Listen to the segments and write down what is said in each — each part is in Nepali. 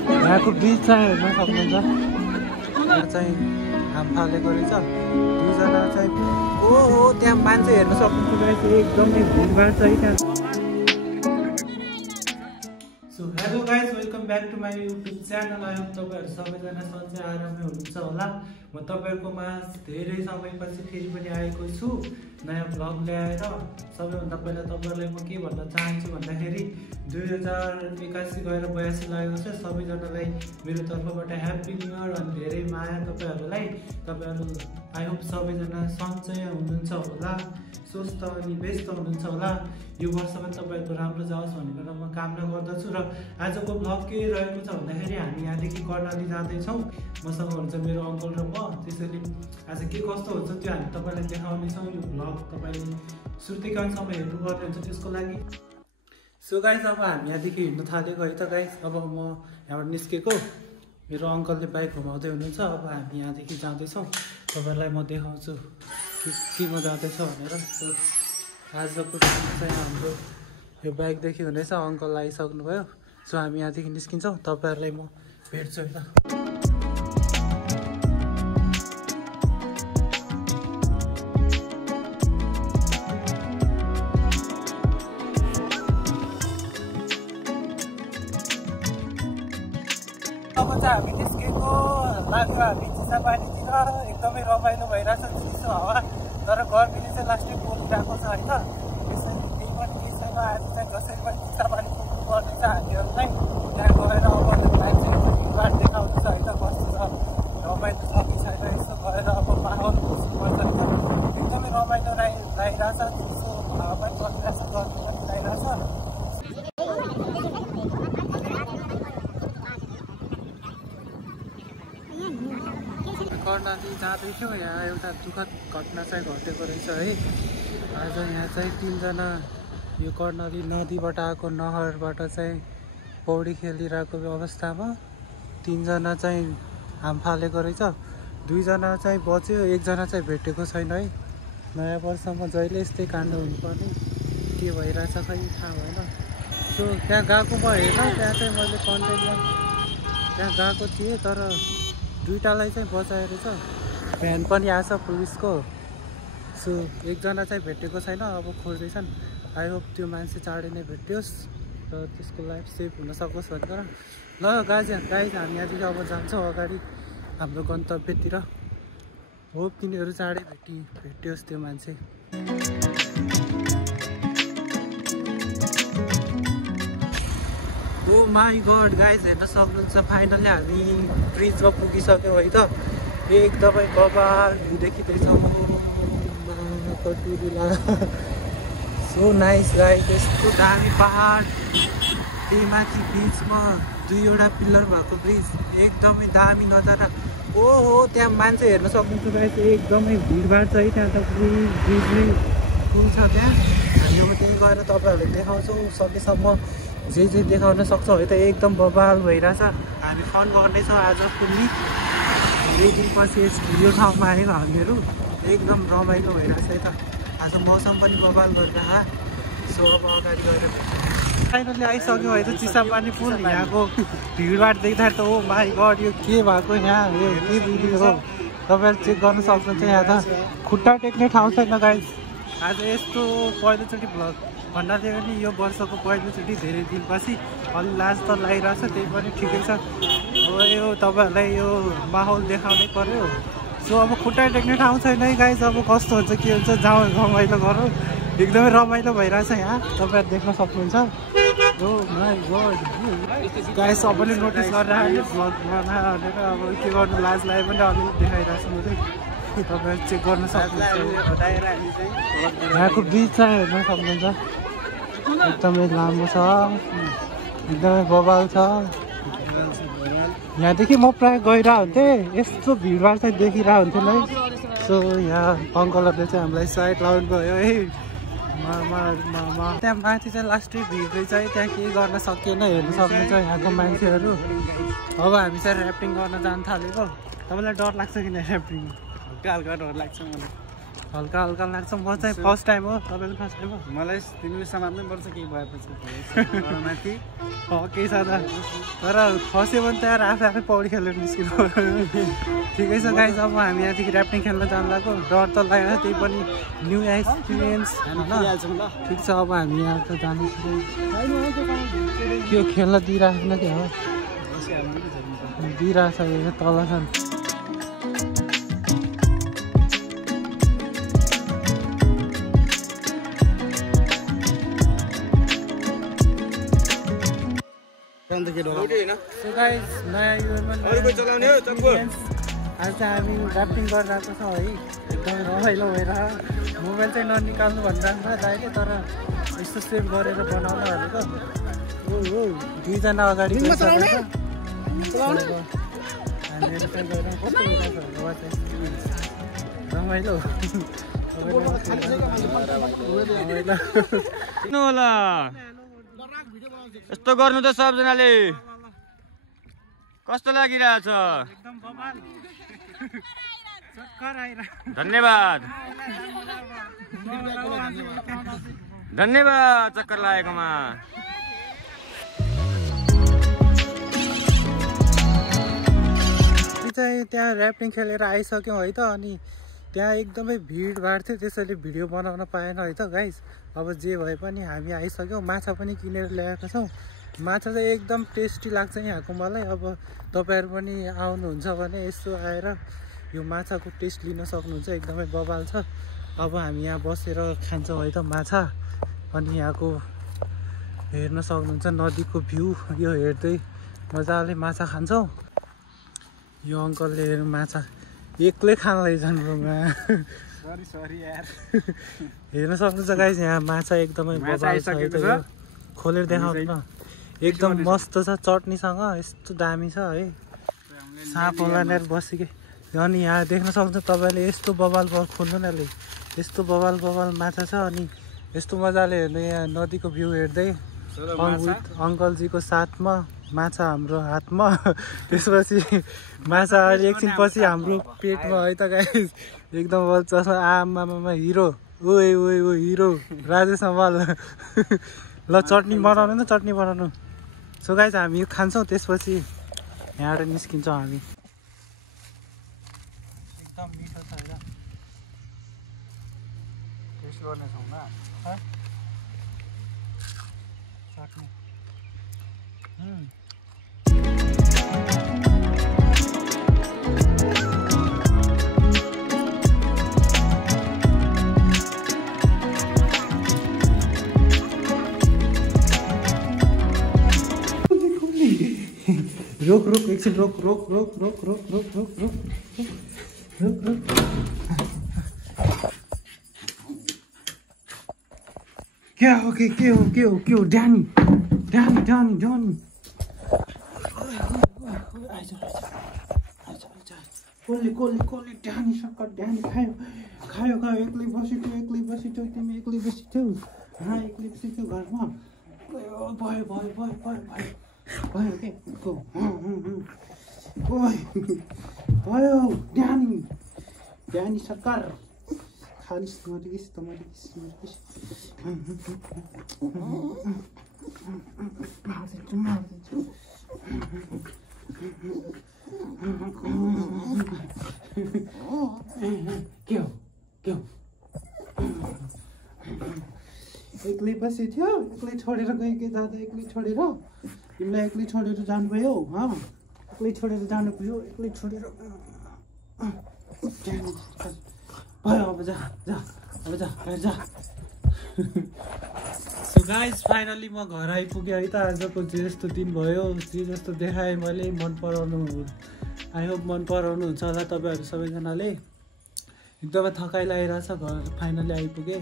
यहाँको ब्रिज चाहिँ हेर्न सक्नुहुन्छ। यहाँ चाहिँ हाम फालेको रहेछ। दुईजना चाहिँ त्यहाँ मान्छे हेर्न सक्नुहुन्छ गाइस, एकदमै भिडभाड छ है त्यहाँ। So hello guys, welcome back to my YouTube channel. I hope तपाईँहरू सबैजना सन्चै आरामै हुनुहुन्छ होला। म तपाईँहरूकोमा धेरै समयपछि फेरि पनि आएको छु नयाँ भ्लग ल्याएर। सबैभन्दा पहिला तपाईँहरूलाई म के भन्न चाहन्छु भन्दाखेरि 2081 गएर 82 लागेको छ। सबैजनालाई मेरो तर्फबाट ह्याप्पी न्यु इयर अनि धेरै माया तपाईँहरूलाई। तपाईँहरू आई होप सबैजना सन्चै हुनुहुन्छ होला, स्वस्थ अनि व्यस्त हुनुहुन्छ होला। यो वर्षमा तपाईँहरूको राम्रो जाओस् भनेर म कामना गर्दछु। र आजको भ्लग के रहेको छ भन्दाखेरि हामी यहाँदेखि कर्णाली जाँदैछौँ। मसँग हुन्छ मेरो अङ्कल र म। त्यसैले आज के कस्तो हुन्छ त्यो हामी तपाईँलाई देखाउनेछौँ। यो भ्लग तपाईँले सुरुदेखि अन्तिमसम्म हेर्नुपर्ने हुन्छ त्यसको लागि। सो गाइस, अब हामी यहाँदेखि हिँड्नु थालेको है त गाइस। अब म यहाँबाट निस्केको, मेरो अङ्कलले बाइक घुमाउँदै हुनुहुन्छ। अब हामी यहाँदेखि जाँदैछौँ, तपाईँहरूलाई म देखाउँछु केमा जाँदैछ भनेर। सो आजको चाहिँ हाम्रो यो बाइकदेखि हुँदैछ, अङ्कल आइसक्नुभयो। सो हामी यहाँदेखि निस्किन्छौँ, तपाईँहरूलाई म भेट्छु है त। अब चाहिँ हामी निस्केको लाग्यो हामी चिसापानीतिर। एकदमै रमाइलो भइरहेछ, चिसो हावा, तर गर्मीले चाहिँ लास्टै बोलिरहेको छ होइन। त्यसैले केही पनि केही छैन। आज चाहिँ जसरी पनि चिसापानी पुग्नु पर्नेछ हामीहरूलाई। त्यहाँ गएर अब मान्छेहरू भिडभाड देखाउँछ है त, कस्तो छ, रमाइलो छ कि छैन, यसो गएर अब माहौल बुझ्नुपर्छ है त। एकदमै रमाइलो लागिरहेछ, चिसो हावा पनि चलिरहेछ, गर्मी पनि लागिरहेछ। कर्णाली जाँदैथ्यो, यहाँ एउटा दुःखद घटना चाहिँ घटेको रहेछ है। आज यहाँ चाहिँ 3 जना यो कर्णाली नदीबाट आएको नहरबाट चाहिँ पौडी खेलिरहेको अवस्थामा 3 जना चाहिँ हाम फालेको रहेछ। 2 जना चाहिँ बच्यो, 1 जना चाहिँ भेटेको छैन है। नयाँ वर्षमा जहिले यस्तै काण्ड हुनुपर्ने, के भइरहेछ खै थाहा भएन। सो त्यहाँ गएको म हेर्न, त्यहाँ चाहिँ मैले कन्टेन्टमा त्यहाँ गएको थिएँ, तर 2टालाई चाहिँ बचाएर छ। भ्यान पनि आछ पुलिसको। सो 1 जना चाहिँ भेटेको छैन, अब खोज्दैछन्। आई होप त्यो मान्छे चाँडै नै भेटियोस् र त्यसको लाइफ सेभ हुन सकोस् भनेर। ल गाइज हामी यहाँदेखि अब जान्छौँ अगाडि हाम्रो गन्तव्यतिर। होप तिनीहरू चाँडै भेटियोस् त्यो मान्छे। ओ माई गड गाइज, हेर्न सक्नुहुन्छ फाइनली हामी ब्रिजमा पुगिसक्यौँ है त। एकदमै बबाल भ्यू देखिँदैछ। सो नाइस गाइज, यस्तो दामी पहाड, त्यही माथि बिचमा 2वटा पिलर भएको ब्रिज, एकदमै दामी नजारा। ओहो, त्यहाँ मान्छे हेर्न सक्नुहुन्छ गाइज, एकदमै भिडभाड छ है त्यहाँ त। ब्रिज नै फुल छ त्यहाँ। हामी अब त्यहीँ गएर तपाईँहरूलाई देखाउँछौँ, सकेसम्म जे देखाउन सक्छौँ है त। एकदम बबाल भइरहेछ। हामी फन गर्नेछौँ आज पनि। धेरै दिनपछि यो ठाउँमा आएको हामीहरू, एकदम रमाइलो भइरहेछ है त। आज मौसम पनि बबाल गरिरहेको। सो अब अगाडि गएर फाइनली आइसक्यौँ है त चिसापानी पुल। यहाँको भिडभाड देख्दा त ओ माई गड, यो के भएको यहाँ, यो के भिडियो हो, तपाईँहरू चेक गर्न सक्नुहुन्छ। यहाँ त खुट्टा टेक्ने ठाउँ छैन गाइज। आज यस्तो पहिलोचोटि भ्लग भन्नाले पनि यो वर्षको पहिलोचोटि धेरै दिनपछि अलि लाज त लागिरहेछ, त्यही पनि ठिकै छ। अब यो तपाईँहरूलाई यो माहौल देखाउनै पर्यो। सो अब खुट्टा टेक्ने ठाउँ छैन है गाइज। अब कस्तो हुन्छ के हुन्छ, जाउँ रमाइलो गरौँ। एकदमै रमाइलो भइरहेछ यहाँ, तपाईँहरू देख्न सक्नुहुन्छ। ओ माई गड गाइज, सबैले नोटिस गरिरहेको भ्लग बनायो भनेर। अब के गर्नु, लाज लाग्यो पनि अलिअलि देखाइरहेको छु म चाहिँ, तपाईँहरू चेक गर्न सक्नुहुन्छ। यहाँको ब्रिज चाहिँ हेर्न सक्नुहुन्छ, एकदमै लामो छ, एकदमै बबाल छ। यहाँदेखि म प्रायः गइरहेको हुन्थेँ, यस्तो भिडभाड चाहिँ देखिरहेको हुन्थेन है। सो यहाँ अङ्कलहरूले चाहिँ हामीलाई साइड लाउनु भयो है। त्यहाँ माथि चाहिँ लास्टै भिड रहेछ है, त्यहाँ केही गर्न सकिएन, हेर्नु सक्नुहुन्छ यहाँको मान्छेहरू। अब हामी चाहिँ ऱ्याफ्टिङ गर्न जान थालेको। तपाईँलाई डर लाग्छ किन ऱ्याफ्टिङ? हल्का हल्का डर लाग्छ मलाई। हल्का हल्का लाग्छ म चाहिँ फर्स्ट टाइम हो तपाईको फर्स्ट टाइम हो मलाई तिमीले समात्नै पर्छ केही भएपछि माथि केही छ त तर फस्यो भने त यार आफै पौडी खेलेर निस्किनु ठिकै छ गाइस अब हामी यहाँदेखि ऱ्याफ्टिङ खेल्न जानु लाग्यो डर त लागेन त्यही पनि न्यू एक्सपिरियन्स ठिक छ अब हामी यहाँ त जानु के खेल्न दिइराखेन क्या हो दिइरहेछ यो तल छ So guys, नयाँ युएमा आज चाहिँ हामी ऱ्याफ्टिङ गरेर आएको छौँ है एकदमै रमाइलो भएर मोबाइल चाहिँ ननिकाल्नु भनिरहेको छ दाइले तर यस्तो सेभ गरेर बनाउनु भनेको हो दुईजना अगाडि हामीहरू चाहिँ गएर कस्तो रमाइलो होला यस्तो गर्नु त सबजनाले कस्तो लागिरहेछ धन्यवाद धन्यवाद चक्कर लागेकोमा चाहिँ त्यहाँ ऱ्याफ्टिङ खेलेर आइसक्यौँ है त अनि त्यहाँ एकदमै भिडभाड थियो त्यसैले भिडियो बनाउन पाएन है त गाइस अब जे भए पनि हामी आइसक्यौँ माछा पनि किनेर ल्याएका छौँ माछा चाहिँ एकदम टेस्टी लाग्छ यहाँको मलाई अब तपाईँहरू पनि आउनुहुन्छ भने यसो आएर यो माछाको टेस्ट लिन सक्नुहुन्छ एकदमै बवाल छ अब हामी यहाँ बसेर खान्छौँ है त माछा अनि यहाँको हेर्न सक्नुहुन्छ नदीको भ्यू यो हेर्दै मजाले माछा खान्छौँ यो अङ्कलले माछा एक्लै खान लैजानुभयोमा हेर्न सक्नुहुन्छ गाइस यहाँ माछा एकदमै बवाल छ खोलेर देखाउनु न एकदम मस्त छ चटनीसँग यस्तो दामी छ है साँप होला नेर बसिके अनि यहाँ देख्न सक्नुहुन्छ तपाईँले यस्तो बवाल खोल्नु न यस्तो बवाल माछा छ अनि यस्तो मजाले हेर्नु यहाँ नदीको भ्यू हेर्दै अङ्कलजीको साथमा माछा हाम्रो हातमा त्यसपछि माछा अहिले एकछिन पछि हाम्रो पेटमा है त गाइस एकदम चस्मा आमामा हिरो ओ हिरो राजेश हमाल ल चटनी बनाउनु सो गाइस हामी यो खान्छौँ त्यसपछि यहाँबाट निस्किन्छौँ हामी एकदम मिठो छ होइन टेस्ट गर्नेछौँ न चटनी रोक एकछिन रोक क्या हो ड्यानी कोली ड्यानी सक्कर ड्यानी खायो एक्लै बसिथ्यो तिमी एक्लै बसिथ्यौ घरमा भयो के भयो ड्यानी सरकार खालिस मरिस के हो एक्लै बसेथ्यो एक्लै छोडेर गयो के दादा एक्लै छोडेर तिमीलाई एक्लै छोडेर जानुभयो एक्लै छोडेर जानुभयो एक्लै छोडेर भयो अब जा सो गाइस फाइनली म घर आइपुगेँ है त आजको जे जस्तो दिन भयो जे जस्तो देखाएँ मैले आई होप मन पराउनुहुन्छ होला तपाईँहरू सबैजनाले एकदमै थकाइ लागिरहेछ घर फाइनली आइपुगेँ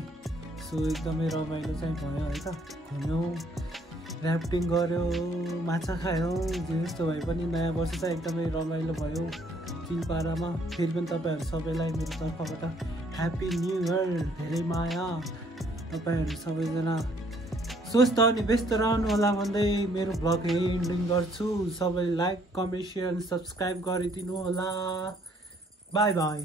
सो एकदमै रमाइलो चाहिँ भयो है त घुम्यौँ ऱ्याफ्टिङ गऱ्यो माछा खायौँ जे जस्तो भए पनि नयाँ वर्ष चाहिँ एकदमै रमाइलो भयो चिलपारामा फेरि पनि तपाईँहरू सबैलाई मेरो तर्फबाट ह्याप्पी न्यू इयर धेरै माया तपाईँहरू सबैजना स्वस्थ अनि व्यस्त रहनु होला भन्दै मेरो भ्लग एन्डिङ गर्छु सबैले लाइक कमेन्ट सेयर सब्सक्राइब गरिदिनु होला बाई